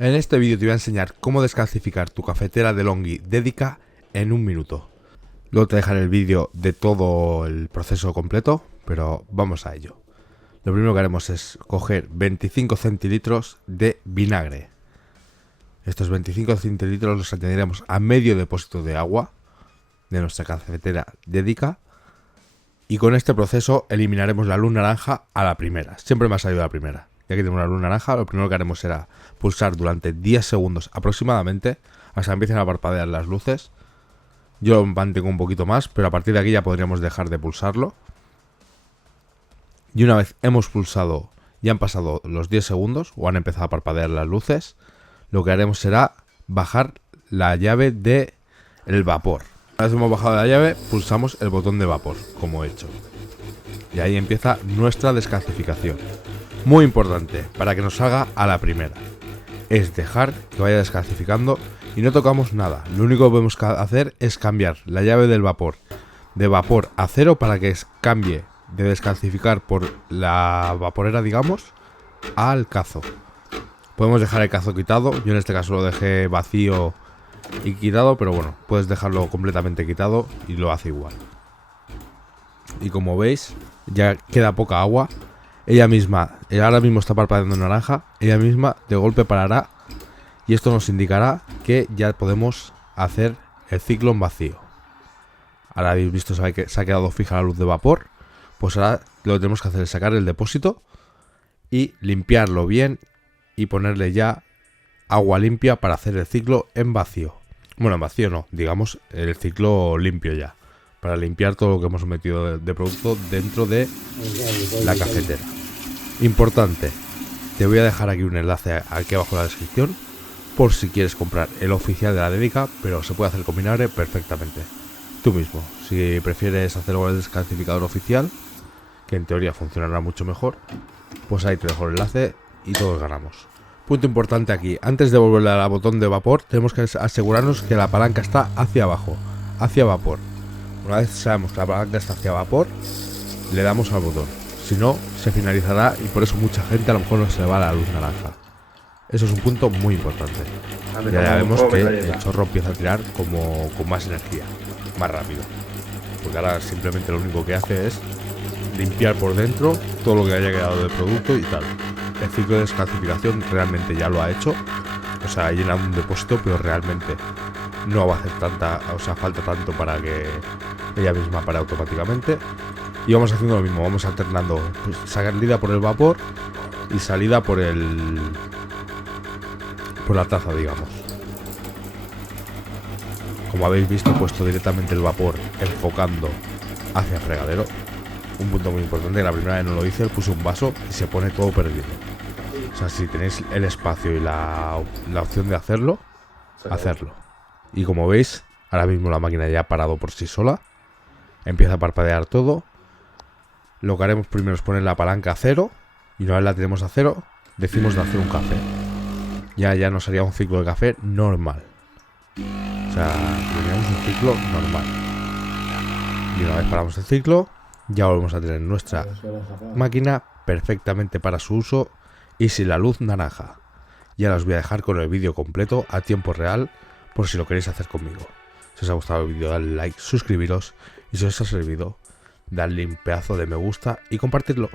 En este vídeo te voy a enseñar cómo descalcificar tu cafetera De'Longhi Dedica en un minuto. Luego te dejaré el vídeo de todo el proceso completo, pero vamos a ello. Lo primero que haremos es coger 25 centilitros de vinagre. Estos 25 centilitros los añadiremos a medio depósito de agua de nuestra cafetera Dedica. Y con este proceso eliminaremos la luz naranja a la primera. Siempre me ha salido a la primera. Ya que tenemos la luz naranja, lo primero que haremos será pulsar durante 10 segundos aproximadamente hasta que empiecen a parpadear las luces. Yo lo mantengo un poquito más, pero a partir de aquí ya podríamos dejar de pulsarlo. Y una vez hemos pulsado, ya han pasado los 10 segundos o han empezado a parpadear las luces, lo que haremos será bajar la llave del vapor. Una vez hemos bajado la llave, pulsamos el botón de vapor, como he hecho. Y ahí empieza nuestra descalcificación. Muy importante, para que nos salga a la primera, es dejar que vaya descalcificando y no tocamos nada. Lo único que podemos hacer es cambiar la llave del vapor de vapor a cero para que cambie de descalcificar por la vaporera, digamos, al cazo. Podemos dejar el cazo quitado, yo en este caso lo dejé vacío y quitado, pero bueno, puedes dejarlo completamente quitado y lo hace igual. Y como veis, ya queda poca agua. Ella misma, ahora mismo está parpadeando en naranja, ella misma de golpe parará y esto nos indicará que ya podemos hacer el ciclo en vacío. Ahora habéis visto que se ha quedado fija la luz de vapor, pues ahora lo que tenemos que hacer es sacar el depósito y limpiarlo bien y ponerle ya agua limpia para hacer el ciclo en vacío. Bueno, en vacío no, digamos el ciclo limpio ya, para limpiar todo lo que hemos metido de producto dentro de la cafetera. Importante, te voy a dejar aquí un enlace aquí abajo en la descripción por si quieres comprar el oficial de la Dedica, pero se puede hacer con vinagre perfectamente. Tú mismo, si prefieres hacerlo con el descalcificador oficial, que en teoría funcionará mucho mejor, pues ahí te dejo el enlace y todos ganamos. Punto importante aquí, antes de volverle al botón de vapor, tenemos que asegurarnos que la palanca está hacia abajo, hacia vapor. Una vez sabemos que la palanca está hacia vapor, le damos al botón. Si no, se finalizará y por eso mucha gente a lo mejor no se le va la luz naranja. Eso es un punto muy importante. Ya vemos que el chorro empieza a tirar como con más energía, más rápido. Porque ahora simplemente lo único que hace es limpiar por dentro todo lo que haya quedado del producto y tal. El ciclo de descalcificación realmente ya lo ha hecho. O sea, ha llenado un depósito, pero realmente no va a hacer falta tanto para que ella misma pare automáticamente. Y vamos haciendo lo mismo, vamos alternando salida por el vapor y salida por la taza, digamos. Como habéis visto, he puesto directamente el vapor enfocando hacia el fregadero. Un punto muy importante, la primera vez no lo hice, puse un vaso y se pone todo perdido. O sea, si tenéis el espacio y la opción de hacerlo, hacerlo. Y como veis, ahora mismo la máquina ya ha parado por sí sola. Empieza a parpadear todo. Lo que haremos primero es poner la palanca a cero. Y una vez la tenemos a cero, decimos de hacer un café. Ya nos haría un ciclo de café normal. O sea, tendríamos un ciclo normal. Y una vez paramos el ciclo, ya volvemos a tener nuestra máquina perfectamente para su uso y sin la luz naranja. Ya os voy a dejar con el vídeo completo a tiempo real por si lo queréis hacer conmigo. Si os ha gustado el vídeo, dadle like, suscribiros y si os ha servido, dadle un pedazo de me gusta y compartirlo.